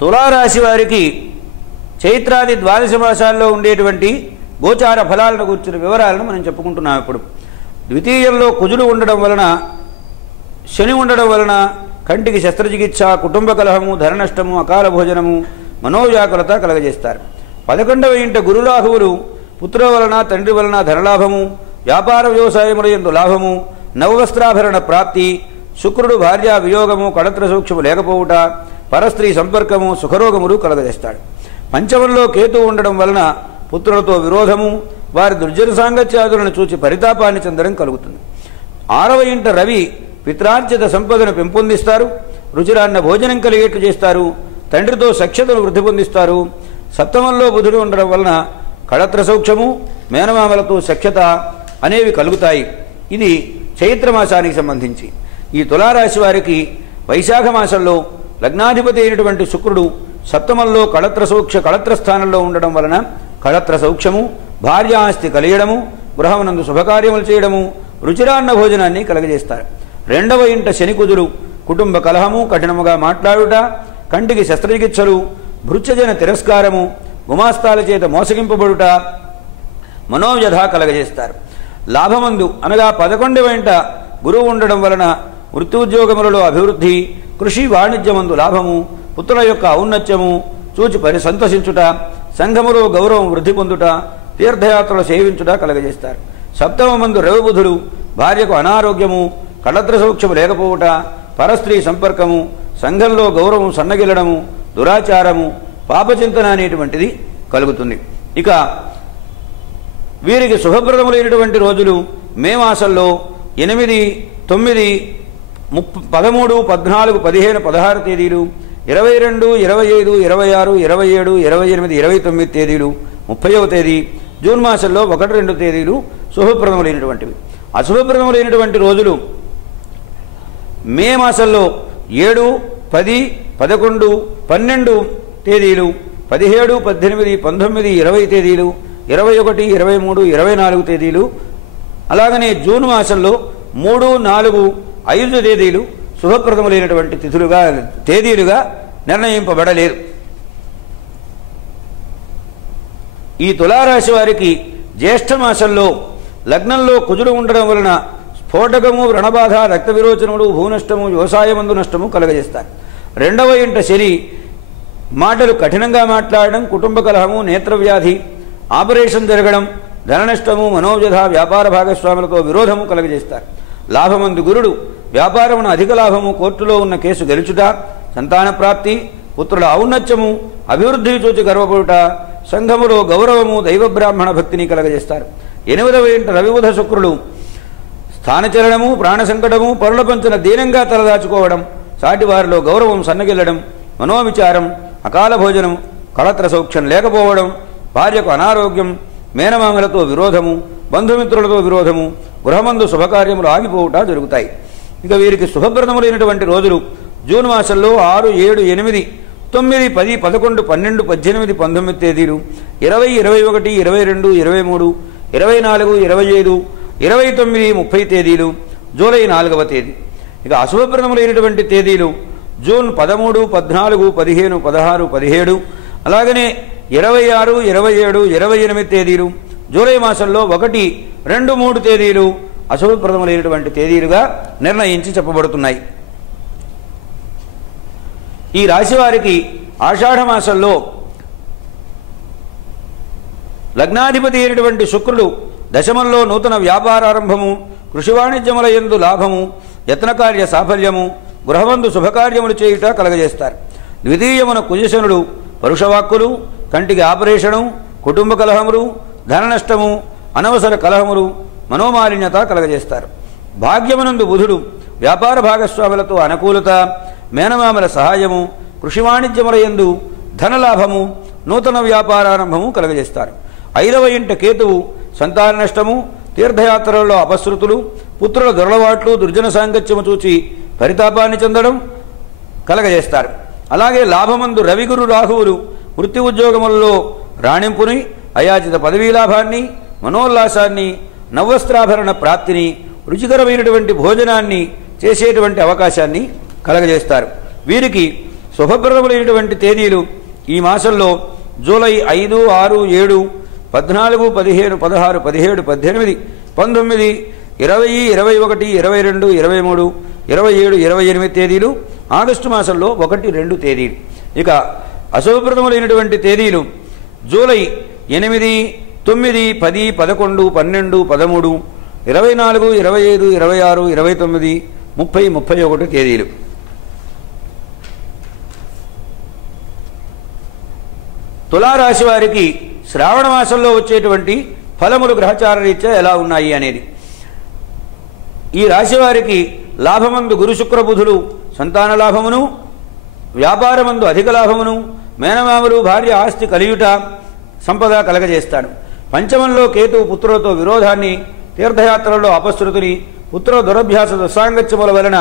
తులారాశి వారికి చైత్రాది ద్వాదశ మాసాల్లో ఉండేటువంటి గోచార ఫలాలను గురించిన వివరాలను మనం చెప్పుకుంటున్నాం. ఇప్పుడు ద్వితీయంలో కుజుడు ఉండడం వలన, శని ఉండడం వలన కంటికి శస్త్రచికిత్స, కుటుంబ కలహము, ధన నష్టము, అకాల భోజనము, మనోవ్యాకులత కలగజేస్తారు. 11వ ఇంట గురురాహువులు పుత్రుల వలన, తండ్రి వలన ధనలాభము, వ్యాపార వ్యవసాయముల యందు లాభము, నవవస్త్రాభరణ ప్రాప్తి, శుక్రుడు భార్యా వియోగము, కళత్ర సూక్ష్మము లేకపోవుట, పరస్త్రీ సంపర్కము, సుఖరోగములు కలగజేస్తాడు. పంచమంలో కేతు ఉండడం వలన పుత్రులతో విరోధము, వారి దుర్జన సాంగత్యాదులను చూచి పరితాపాన్ని చెందడం కలుగుతుంది. 6వ ఇంట రవి పిత్రార్జిత సంపదను పెంపొందిస్తారు, రుచిరాన్న భోజనం కలిగేట్లు చేస్తారు, తండ్రితో సఖ్యతను వృద్ధి పొందిస్తారు. సప్తమంలో బుధుడు ఉండడం వలన కళత్ర సౌఖ్యము, మేనమామలతో సఖ్యత అనేవి కలుగుతాయి. ఇది చైత్రమాసానికి సంబంధించి. ఈ తులారాశి వారికి వైశాఖ మాసంలో లగ్నాధిపతి అయినటువంటి శుక్రుడు సప్తమంలో కళత్ర స్థానంలో ఉండడం వలన కళత్ర సౌఖ్యము, భార్య ఆస్తి కలియడము, గృహమునందు శుభకార్యములు చేయడము, రుచిరాన్న భోజనాన్ని కలగజేస్తారు. 2వ ఇంట శని కుజుడు కుటుంబ కలహము, కఠినముగా మాట్లాడుట, కంటికి శస్త్రచికిత్సలు, భృత్యజన తిరస్కారము, గుమాస్తాల చేత మోసగింపబడుట, మనోవ్యధ కలగజేస్తారు. లాభమందు అనగా 11వ ఇంట గురువు ఉండడం వలన వృత్తి ఉద్యోగములలో అభివృద్ధి, కృషి వాణిజ్యమందు లాభము, పుత్రుల యొక్క ఔన్నత్యము చూచి సంతసించుట, సంఘములో గౌరవం వృద్ధి పొందుట, తీర్థయాత్రలు సేవించుట కలగజేస్తారు. 7వ మందు రవి బుధుడు భార్యకు అనారోగ్యము, కళత్ర సౌఖ్యము లేకపోవుట, పరస్త్రీ సంపర్కము, సంఘంలో గౌరవం సన్నగిల్లడము, దురాచారము, పాపచింతన అనేటువంటిది కలుగుతుంది. ఇక వీరికి శుభప్రదములైనటువంటి రోజులు మే మాసంలో 8, 9, 13, 14, 15, 16 తేదీలు, 22, 25, 26, 27, 28, 29 తేదీలు, 30వ తేదీ. జూన్ మాసంలో 1, 2 తేదీలు శుభప్రదములైనటువంటివి. అశుభప్రదములైనటువంటి రోజులు మే మాసంలో 7, 10, 11, 12 తేదీలు, 17, 18, 19, 20 తేదీలు, 21, 23, 24 తేదీలు. అలాగనే జూన్ మాసంలో 3, 4, 5 తేదీలు శుభప్రదములైనటువంటి తేదీలుగా నిర్ణయింపబడలేదు. ఈ తులారాశి వారికి జ్యేష్ఠ మాసంలో లగ్నంలో కుజుడు ఉండడం వలన స్ఫోటకము, వ్రణబాధ, రక్త విరోచనములు, భూనష్టము, వ్యవసాయమందు నష్టము కలగజేస్తారు. 2వ ఇంట శని మాటలు కఠినంగా మాట్లాడడం, కుటుంబ కలహము, నేత్రవ్యాధి, ఆపరేషన్ జరగడం, ధన నష్టము, మనోవ్యధ, వ్యాపార భాగస్వాములతో విరోధము కలగజేస్తారు. లాభమందు గురుడు వ్యాపారమున అధిక లాభము, కోర్టులో ఉన్న కేసు గెలుచుట, సంతాన ప్రాప్తి, పుత్రుల ఔన్నత్యము, అభివృద్ధిని చూచి గర్వపడుట, సంఘములో గౌరవము, దైవ బ్రాహ్మణ భక్తిని కలగజేస్తారు. 8వ ఇంట రవిబుధ శుక్రుడు స్థానచలనము, ప్రాణ సంకటము, పరుల పంచన దీనంగా తలదాచుకోవడం, సాటివారిలో గౌరవం సన్నగిల్లడం, మనోవిచారం, అకాల భోజనం, కళత్ర సౌఖ్యం లేకపోవడం, భార్యకు అనారోగ్యం, మేనమామలతో విరోధము, బంధుమిత్రులతో విరోధము, గృహమందు శుభకార్యములు ఆగిపోవుట జరుగుతాయి. ఇక వీరికి శుభప్రదములైనటువంటి రోజులు జూన్ మాసంలో 6, 7, 8, 9, 10, 11, 12, 18, 19 తేదీలు, 20, 21, 22, 23, 24, 25, 29, 30 తేదీలు, జూలై 4వ తేదీ. ఇక అశుభప్రదములైనటువంటి తేదీలు జూన్ 13, 14, 15, 16, 17, అలాగనే 26, 27, 28 తేదీలు, జూలై మాసంలో 1, 2, 3 తేదీలు అశుభప్రదములైనటువంటి తేదీలుగా నిర్ణయించి చెప్పబడుతున్నాయి. ఈ రాశి వారికి ఆషాఢ మాసంలో లగ్నాధిపతి అయినటువంటి శుక్రుడు దశమంలో నూతన వ్యాపారారంభము, కృషి వాణిజ్యముల యందు లాభము, యత్నకార్య సాఫల్యము, గృహమందు శుభకార్యములు చేయుట కలగజేస్తారు. ద్వితీయమున కుజశనుడు పరుషవాక్కులు, కంటికి ఆపరేషను, కుటుంబ కలహములు, ధన నష్టము, అనవసర కలహములు, మనోమాలిన్యత కలగజేస్తారు. భాగ్యమునందు బుధుడు వ్యాపార భాగస్వాములతో అనుకూలత, మేనమామల సహాయము, కృషి వాణిజ్యముల యందు ధనలాభము, నూతన వ్యాపారారంభము కలగజేస్తారు. 5వ ఇంట కేతువు సంతాన నష్టము, తీర్థయాత్రలలో అపశృతులు, పుత్రుల దొరలవాట్లు, దుర్జన సాంగత్యము చూచి పరితాపాన్ని చెందడం కలగజేస్తారు. అలాగే లాభమందు రవిగురు రాహువులు వృత్తి ఉద్యోగములలో రాణింపుని, అయాచిత పదవీ లాభాన్ని, మనోల్లాసాన్ని, నవవస్త్రాభరణ ప్రాప్తిని, రుచికరమైనటువంటి భోజనాన్ని చేసేటువంటి అవకాశాన్ని కలగజేస్తారు. వీరికి శుభప్రదములైనటువంటి తేదీలు ఈ మాసంలో జూలై 5, 6, 7, 14, 15, 16, 17, 18, 19, 20, 21, 22, 23, 27, 28 తేదీలు, ఆగస్టు మాసంలో 1, 2 తేదీలు. ఇక అశుభప్రదములైనటువంటి తేదీలు జూలై 8, 9, 10, 11, 12, 13, 24, 25, 26, 29, 30, 31 తేదీలు. తులారాశి వారికి శ్రావణ మాసంలో వచ్చేటువంటి ఫలములు గ్రహచార రీత్యా ఎలా ఉన్నాయి అనేది. ఈ రాశి వారికి లాభమందు గురు శుక్ర బుధులు సంతాన లాభమును, వ్యాపారమందు అధిక లాభమును, మేనమామలు భార్య ఆస్తి కలియుట సంపద కలగజేస్తాడు. పంచమంలో కేతువు పుత్రులతో విరోధాన్ని, తీర్థయాత్రల్లో అపశృతిని, పుత్ర దురభ్యాస దుస్సాంగత్యముల వలన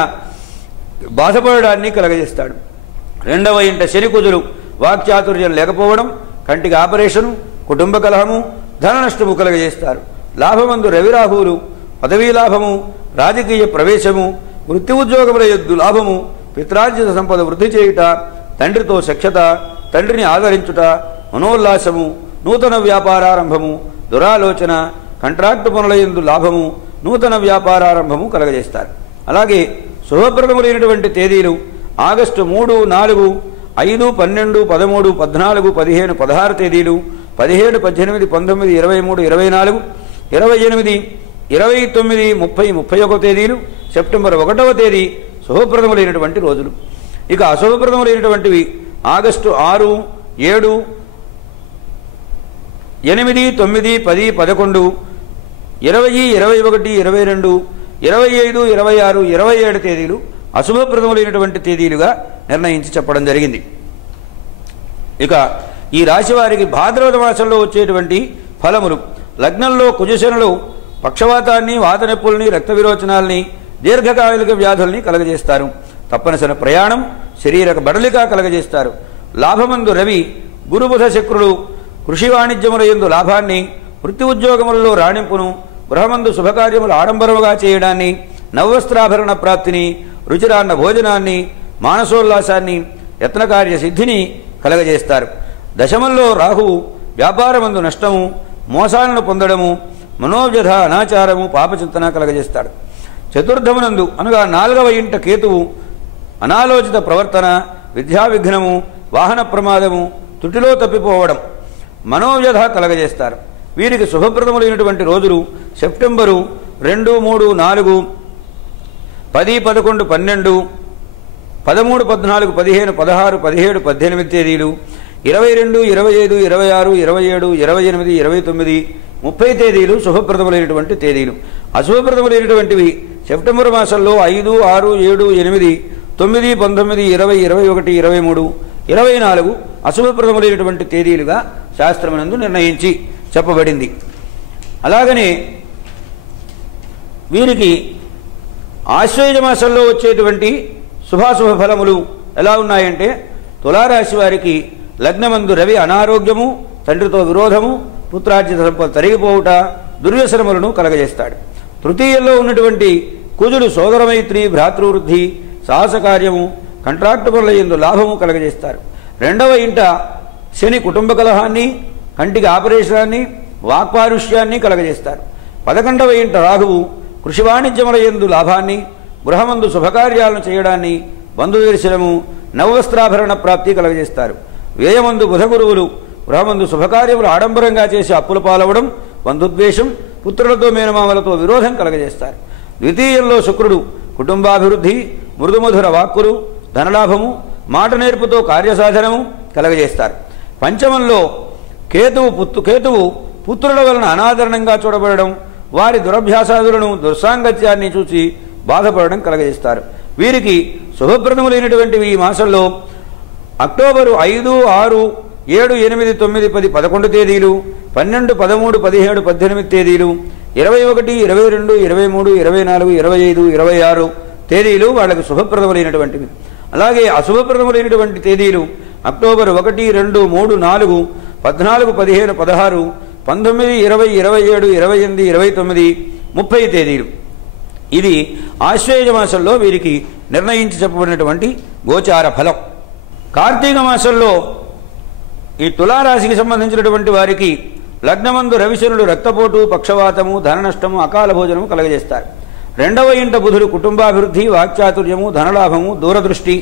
బాధపడడాన్ని కలగజేస్తాడు. రెండవ ఇంట శని కుజులు వాక్చాతుర్యం లేకపోవడం, కంటికి ఆపరేషను, కుటుంబ కలహము, ధన నష్టము కలగజేస్తారు. లాభమందు రవిరాహువులు పదవీ లాభము, రాజకీయ ప్రవేశము, వృత్తి ఉద్యోగముల యందు లాభము, పిత్రార్జిత సంపద వృద్ధి చేయుట, తండ్రితో సఖ్యత, తండ్రిని ఆదరించుట, మనోల్లాసము, నూతన వ్యాపారారంభము, దురాలోచన, కంట్రాక్టు పనుల యందు లాభము, నూతన వ్యాపారారంభము కలగజేస్తారు. అలాగే శుభప్రదములైనటువంటి తేదీలు ఆగస్టు 3, 4, 5, 12, 13, 14, 15, 16 తేదీలు, 17, 18, 19, 23, 24, 28, 29, 30, 31 తేదీలు, సెప్టెంబర్ 1వ తేదీ శుభప్రదములైనటువంటి రోజులు. ఇక అశుభప్రదములైనటువంటివి ఆగస్టు 6, 7, 8, 9, 10, 11, 20, 21, 22, 25, 26, 27 తేదీలు అశుభప్రదములైనటువంటి తేదీలుగా నిర్ణయించి చెప్పడం జరిగింది. ఇక ఈ రాశి వారికి భాద్రపద మాసంలో వచ్చేటువంటి ఫలములు. లగ్నంలో కుజశనులు పక్షవాతాన్ని, వాత నొప్పుల్ని, రక్త విరోచనాల్ని, దీర్ఘకాలిక వ్యాధుల్ని కలగజేస్తారు. తప్పనిసరి ప్రయాణం, శరీరక బడలిక కలగజేస్తారు. లాభమందు రవి, గురుబుధ శుక్రులు కృషి వాణిజ్యముల యందు లాభాన్ని, వృత్తి ఉద్యోగములలో రాణింపును, గృహమందు శుభకార్యములు ఆడంబరముగా చేయడాన్ని, నవవస్త్రాభరణ ప్రాప్తిని, రుచిరాన్న భోజనాన్ని, మానసోల్లాసాన్ని, యత్నకార్య సిద్ధిని కలగజేస్తారు. దశమంలో రాహువు వ్యాపారమందు నష్టము, మోసాలను పొందడము, మనోవ్యధ, అనాచారము, పాపచింతన కలగజేస్తాడు. చతుర్థమునందు అనగా 4వ ఇంట కేతువు అనాలోచిత ప్రవర్తన, విద్యా విఘ్నము, వాహన ప్రమాదము, తుటిలో తప్పిపోవడం, మనోవ్యధ కలగజేస్తారు. వీరికి శుభప్రదములైనటువంటి రోజులు సెప్టెంబరు 2, 3, 4, 10, 11, 12, 13, 14, 15, 16, 17, 18 తేదీలు, 22, 25, 26, 27, 28, 29, 30 తేదీలు శుభప్రదములైనటువంటి తేదీలు. అశుభప్రదములైనటువంటివి సెప్టెంబర్ మాసంలో 5, 6, 7, 8, 9, 19, 20, 21, 23, 24 అశుభప్రదములైనటువంటి తేదీలుగా శాస్త్రమునందు నిర్ణయించి చెప్పబడింది. అలాగనే వీరికి ఆశ్వయుజ మాసంలో వచ్చేటువంటి శుభాశుభ ఫలములు ఎలా ఉన్నాయంటే, తులారాశి వారికి లగ్నమందు రవి అనారోగ్యము, తండ్రితో విరోధము, పుత్రార్జిత సంపద తరిగిపోవుట, దుర్వ్యసనములను కలగజేస్తాడు. తృతీయంలో ఉన్నటువంటి కుజుడు సోదరమైత్రి, భ్రాతృవృద్ధి, సాహస కార్యము, కంట్రాక్టు పనుల యందు లాభము కలగజేస్తారు. రెండవ ఇంట శని కుటుంబ కలహాన్ని, కంటికి ఆపరేషనాన్ని, వాక్పారుష్యాన్ని కలగజేస్తారు. 11వ ఇంట రాహువు కృషి వాణిజ్యముల యందు లాభాన్ని, గృహమందు శుభకార్యాలను చేయడాన్ని, బంధుదర్శనము, నవవస్త్రాభరణ ప్రాప్తి కలగజేస్తారు. వ్యయమందు బుధగురువులు గృహమందు శుభకార్యములు ఆడంబరంగా చేసి అప్పుల పాలవడం, బంధుద్వేషం, పుత్రులతో మేనమామలతో విరోధం కలగజేస్తారు. ద్వితీయంలో శుక్రుడు కుటుంబాభివృద్ధి, మృదుమధుర వాక్కులు, ధనలాభము, మాట నేర్పుతో కార్యసాధనము కలగజేస్తారు. పంచమంలో కేతువు పుత్రుల వలన అనాదరణంగా చూడబడడం, వారి దురభ్యాసాదులను, దుస్సాంగత్యాన్ని చూసి బాధపడడం కలగజేస్తారు. వీరికి శుభప్రదములైనటువంటివి ఈ మాసంలో అక్టోబరు 5, 6, 7, 8, 9, 10, 11 తేదీలు, 12, 13, 17, 18 తేదీలు, 21, 22, 23, 24, 25, 26 తేదీలు వాళ్ళకి శుభప్రదములైనటువంటివి. అలాగే అశుభప్రదములైనటువంటి తేదీలు అక్టోబర్ 1, 2, 3, 4, 14, 15, 16, 19, 20, 27, 28, 29, 30 తేదీలు. ఇది ఆశ్వయుజ మాసంలో వీరికి నిర్ణయించి చెప్పబడినటువంటి గోచార ఫలం. కార్తీక మాసంలో ఈ తులారాశికి సంబంధించినటువంటి వారికి లగ్నమందు రవిశనుడు రక్తపోటు, పక్షవాతము, ధన నష్టము, అకాల భోజనము కలగజేస్తారు. రెండవ ఇంట బుధుడు కుటుంబాభివృద్ధి, వాక్చాతుర్యము, ధనలాభము, దూరదృష్టి.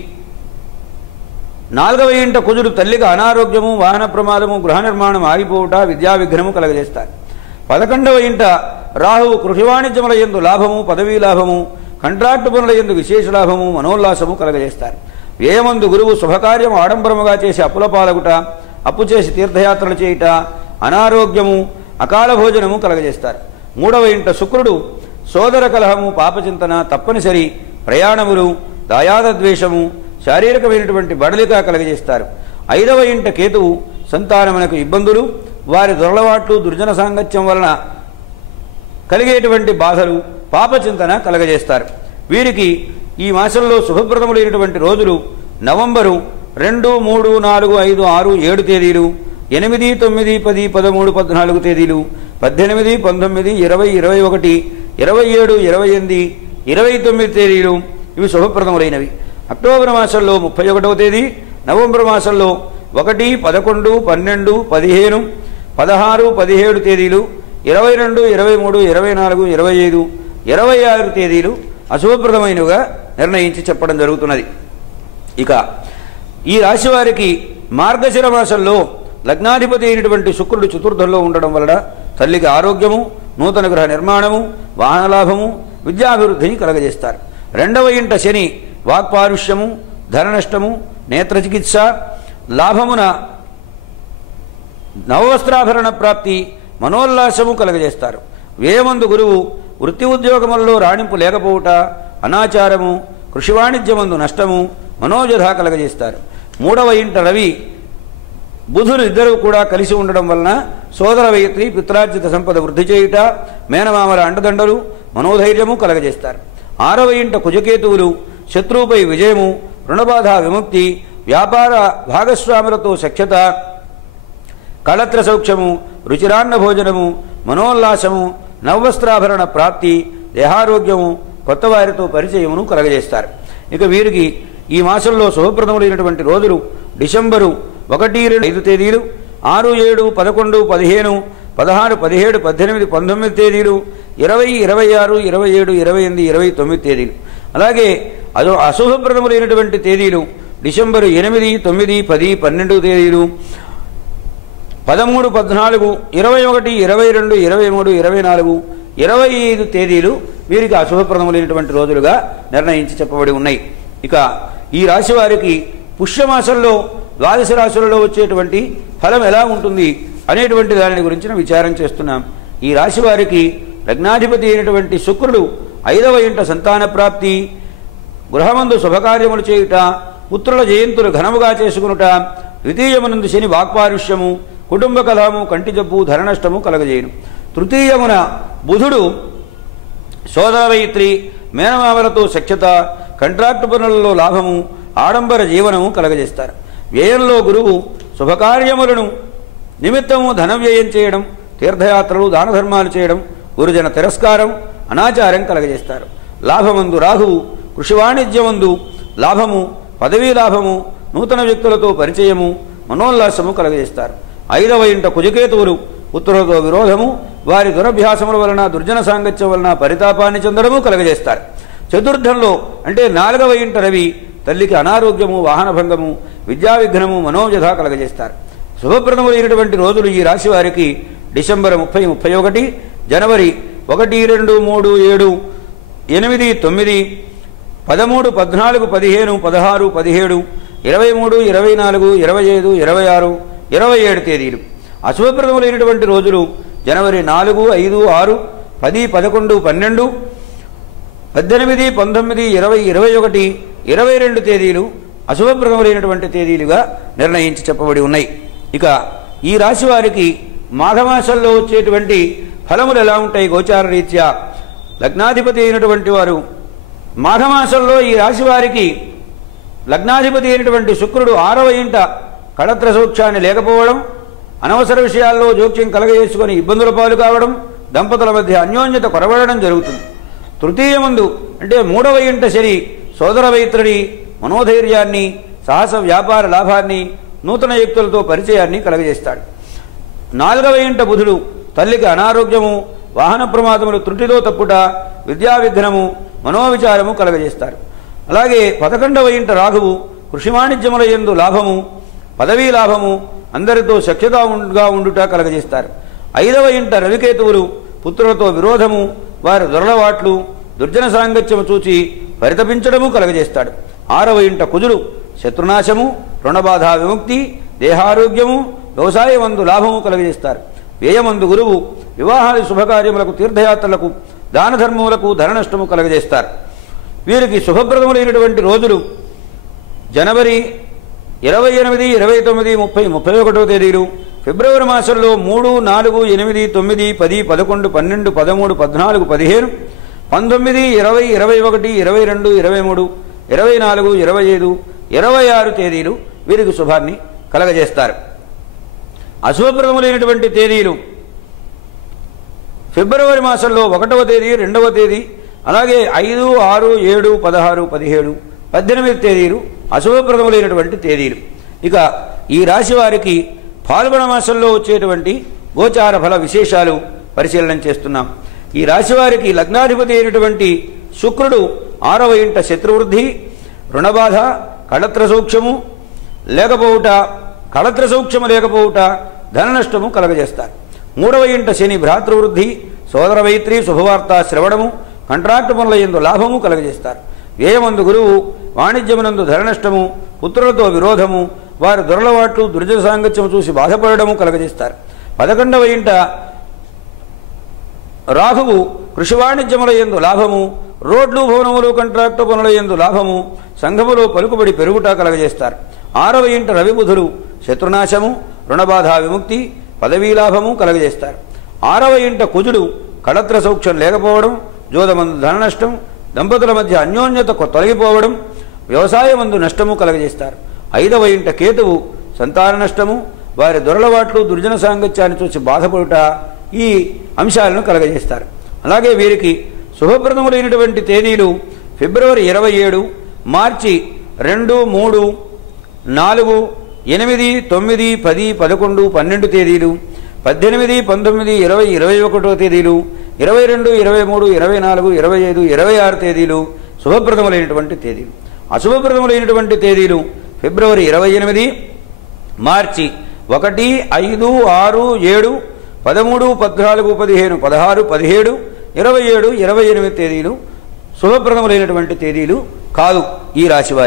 నాలుగవ ఇంట కుజుడు తల్లికి అనారోగ్యము, వాహన ప్రమాదము, గృహ నిర్మాణం ఆగిపోవుట, విద్యా విఘ్నము కలగజేస్తారు. 11వ ఇంట రాహువు కృషి వాణిజ్యముల యందు లాభము, పదవీ లాభము, కంట్రాక్టు పనుల యందు విశేష లాభము, మనోల్లాసము కలగజేస్తారు. వ్యయమందు గురువు శుభకార్యము ఆడంబరముగా చేసి అప్పుల పాలగుట, అప్పు చేసి తీర్థయాత్రలు చేయుట, అనారోగ్యము, అకాల భోజనము కలగజేస్తారు. 3వ ఇంట శుక్రుడు సోదర కలహము, పాపచింతన, తప్పనిసరి ప్రయాణములు, దాయాద ద్వేషము, శారీరకమైనటువంటి బడలిక కలగజేస్తారు. 5వ ఇంట కేతువు సంతానమునకు ఇబ్బందులు, వారి దొరలవాట్లు, దుర్జన సాంగత్యం వలన కలిగేటువంటి బాధలు, పాపచింతన కలగజేస్తారు. వీరికి ఈ మాసంలో శుభప్రదములైనటువంటి రోజులు నవంబరు 2, 3, 4, 5, 6, 7 తేదీలు, 8, 9, 10, 13, 14 తేదీలు, 18, 19, 20, 21, 27, 28, 29 తేదీలు ఇవి శుభప్రదములైనవి. అక్టోబర్ మాసంలో 31వ తేదీ, నవంబర్ మాసంలో 1, 11, 12, 15, 16, 17 తేదీలు, 22, 23, 24, 25, 26 తేదీలు అశుభప్రదమైనవిగా నిర్ణయించి చెప్పడం జరుగుతున్నది. ఇక ఈ రాశి వారికి మార్గశిర మాసంలో లగ్నాధిపతి అయినటువంటి శుక్రుడు చతుర్థంలో ఉండడం వలన తల్లికి ఆరోగ్యము, నూతన గృహ నిర్మాణము, వాహనలాభము, విద్యాభివృద్ధిని కలగజేస్తారు. 2వ ఇంట శని వాక్పారుష్యము, ధన నష్టము, నేత్ర చికిత్స, లాభమున నవవస్త్రాభరణ ప్రాప్తి, మనోల్లాసము కలగజేస్తారు. వ్యయమందు గురువు వృత్తి ఉద్యోగములలో రాణింపు లేకపోవుట, అనాచారము, కృషి వాణిజ్యమందు నష్టము, మనోజధ కలగజేస్తారు. 3వ ఇంట రవి బుధులు ఇద్దరు కూడా కలిసి ఉండడం వలన సోదర వైత్రి, పిత్రార్జిత సంపద వృద్ధి చేయుట, మేనమామల అండదండలు, మనోధైర్యము కలగజేస్తారు. 6వ ఇంట కుజకేతువులు శత్రువుపై విజయము, రుణబాధ విముక్తి, వ్యాపార భాగస్వాములతో సఖ్యత, కళత్ర సౌఖ్యము, రుచిరాన్న భోజనము, మనోల్లాసము, నవవస్త్రాభరణ ప్రాప్తి, దేహారోగ్యము, కొత్త వారితో పరిచయమును కలగజేస్తారు. ఇక వీరికి ఈ మాసంలో శుభప్రదములైనటువంటి రోజులు డిసెంబరు 1, 2, 5 తేదీలు, 6, 7, 11, 15, 16, 17, 18, 19 తేదీలు, 20, 26, 27, 28, 29 తేదీలు. అలాగే అశుభప్రదములైనటువంటి తేదీలు డిసెంబరు 8, 9, 10, 12 తేదీలు, 13, 14, 21, 22, 23, 24, 25 తేదీలు వీరికి అశుభప్రదములైనటువంటి రోజులుగా నిర్ణయించి చెప్పబడి ఉన్నాయి. ఇక ఈ రాశి వారికి పుష్యమాసంలో ద్వాదశ రాశులలో వచ్చేటువంటి ఫలం ఎలా ఉంటుంది అనేటువంటి దాని గురించిన విచారం చేస్తున్నాం. ఈ రాశి వారికి లగ్నాధిపతి అయినటువంటి శుక్రుడు 5వ ఇంట సంతాన ప్రాప్తి, గృహమందు శుభకార్యములు చేయుట, పుత్రుల జయంతులు ఘనముగా చేసుకునుట, ద్వితీయమునందు శని వాక్పారుష్యము, కుటుంబ కలహము, కంటి జబ్బు, ధన నష్టము కలగజేయును. తృతీయమున బుధుడు సోదరవైత్రి, మేనమామలతో సఖ్యత, కంట్రాక్టు పనులలో లాభము, ఆడంబర జీవనము కలగజేస్తారు. వ్యయంలో గురువు శుభకార్యములను నిమిత్తము ధన వ్యయం చేయడం, తీర్థయాత్రలు, దాన ధర్మాలు చేయడం, గురుజన తిరస్కారం, అనాచారం కలగజేస్తారు. లాభమందు రాహువు కృషి వాణిజ్యమందు లాభము, పదవీ లాభము, నూతన వ్యక్తులతో పరిచయము, మనోల్లాసము కలగజేస్తారు. 5వ ఇంట కుజకేతువులు పుత్రులతో విరోధము, వారి దురభ్యాసముల వలన, దుర్జన సాంగత్యం వలన పరితాపాన్ని చెందడము కలగజేస్తారు. చతుర్థంలో అంటే 4వ ఇంట రవి తల్లికి అనారోగ్యము, వాహనభంగము, విద్యా విఘ్నము, మనోజధ కలగజేస్తారు. శుభప్రదములైనటువంటి రోజులు ఈ రాశి వారికి డిసెంబర్ 30, 31, జనవరి 1, 2, 3, 7, 8, 9, 13, 14, 15, 16, 17, 23, 24, 25, 26, 27 తేదీలు. అశుభప్రదములైనటువంటి రోజులు జనవరి 4, 5, 6, 10, 11, 12, 18, 19, 20, 21, 22 తేదీలు అశుభప్రదములైనటువంటి తేదీలుగా నిర్ణయించి చెప్పబడి ఉన్నాయి. ఇక ఈ రాశి వారికి మాఘమాసంలో వచ్చేటువంటి ఫలములు ఎలా ఉంటాయి గోచార రీత్యా? లగ్నాధిపతి అయినటువంటి వారు మాఘమాసంలో ఈ రాశి వారికి లగ్నాధిపతి అయినటువంటి శుక్రుడు 6వ ఇంట కళత్ర సౌఖ్యాన్ని లేకపోవడం, అనవసర విషయాల్లో జోక్యం కలగజేసుకొని ఇబ్బందుల పాలు కావడం, దంపతుల మధ్య అన్యోన్యత కొరవడడం జరుగుతుంది. తృతీయమందు అంటే 3వ ఇంట శని సోదర వైత్రుడి మనోధైర్యాన్ని, సాహస వ్యాపార లాభాన్ని, నూతన యుక్తులతో పరిచయాన్ని కలగజేస్తాడు. 4వ ఇంట బుధుడు తల్లికి అనారోగ్యము, వాహన ప్రమాదములు, త్రుటిలో తప్పుట, విద్యా విఘ్నము, మనోవిచారము కలగజేస్తారు. అలాగే 11వ ఇంట రాహువు కృషి వాణిజ్యముల యందు లాభము, పదవీ లాభము, అందరితో సఖ్యతగా ఉండుట కలగజేస్తారు. 5వ ఇంట రవికేతువులు పుత్రులతో విరోధము, వారి దొరలవాట్లు, దుర్జన సాంగత్యము చూచి పరితపించడము కలగజేస్తాడు. 6వ ఇంట కుజుడు శత్రునాశము, రుణబాధ విముక్తి, దేహారోగ్యము, వ్యవసాయమందు లాభము కలగజేస్తారు. వ్యయమందు గురువు వివాహాది శుభకార్యములకు, తీర్థయాత్రలకు, దాన ధర్మములకు ధన నష్టము కలగజేస్తారు. వీరికి శుభప్రదములైనటువంటి రోజులు జనవరి 28, 29, 30, 31వ తేదీలు, ఫిబ్రవరి మాసంలో 3, 4, 8, 9, 10, 11, 12, 13, 14, 15, 19, 20, 21, 22, 23, 24, 25, 26 తేదీలు వీరికి శుభాన్ని కలగజేస్తారు. అశుభప్రదములైనటువంటి తేదీలు ఫిబ్రవరి మాసంలో 1వ తేదీ, 2వ తేదీ, అలాగే 5, 6, 7, 16, 17, 18 తేదీలు అశుభప్రదములైనటువంటి తేదీలు. ఇక ఈ రాశి వారికి ఫాల్గుణ మాసంలో వచ్చేటువంటి గోచార ఫల విశేషాలు పరిశీలన చేస్తున్నాం. ఈ రాశి వారికి లగ్నాధిపతి అయినటువంటి శుక్రుడు 6వ ఇంట శత్రువృద్ధి, రుణబాధ, కళత్ర సూక్ష్మము లేకపోవుట, ధన నష్టము కలగజేస్తారు. 3వ ఇంట శని భ్రాతృవృద్ధి, సోదర మైత్రి, శుభవార్త శ్రవణము, కాంట్రాక్టు పనుల యందు లాభము కలగజేస్తారు. వ్యయమందు గురువు, వాణిజ్యమునందు ధన నష్టము, పుత్రులతో విరోధము, వారి దొరలవాట్లు, దుర్జన సాంగత్యము చూసి బాధపడము కలగజేస్తారు. 11వ ఇంట రాహువు కృషి వాణిజ్యముల యందు లాభము, రోడ్లు, భవనములు, కాంట్రాక్టు పనుల యందు లాభము, సంఘములో పలుకుబడి పెరుగుట కలగజేస్తారు. 6వ ఇంట రవి బుధులు శత్రునాశము, రుణబాధ విముక్తి, పదవీ లాభము కలగజేస్తారు. 6వ ఇంట కుజుడు కళత్ర సౌఖ్యం లేకపోవడం, జోదమందు ధన నష్టం, దంపతుల మధ్య అన్యోన్యత తొలగిపోవడం, వ్యవసాయమందు నష్టము కలగజేస్తారు. 5వ ఇంట కేతువు సంతాన నష్టము, వారి దొరలవాట్లు, దుర్జన సాంగత్యాన్ని చూసి బాధపడుట, ఈ అంశాలను కలగజేస్తారు. అలాగే వీరికి శుభప్రదములైనటువంటి తేదీలు ఫిబ్రవరి 27, మార్చి 2, 3, 4, 8, 9, 10, 11, 12 తేదీలు, 18, 19, 20, 21 తేదీలు, 22, 23, 24, 25, 26 తేదీలు శుభప్రదములైనటువంటి తేదీలు. అశుభప్రదములైనటువంటి తేదీలు ఫిబ్రవరి 28, మార్చి 1, 5, 6, 7, 13, 14, 15, 16, 17, 27, 28 తేదీలు శుభప్రదములైనటువంటి తేదీలు కాదు ఈ రాశివారి.